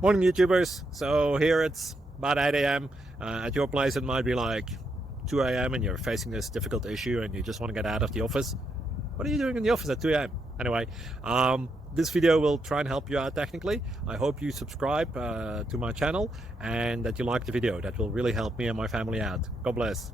Morning YouTubers. So here it's about 8 a.m. At your place it might be like 2 a.m. and you're facing this difficult issue and you just want to get out of the office. What are you doing in the office at 2 a.m.? Anyway, this video will try and help you out technically. I hope you subscribe to my channel and that you like the video. That will really help me and my family out. God bless.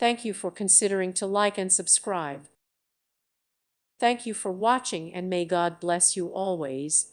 Thank you for considering to like and subscribe. Thank you for watching and may God bless you always.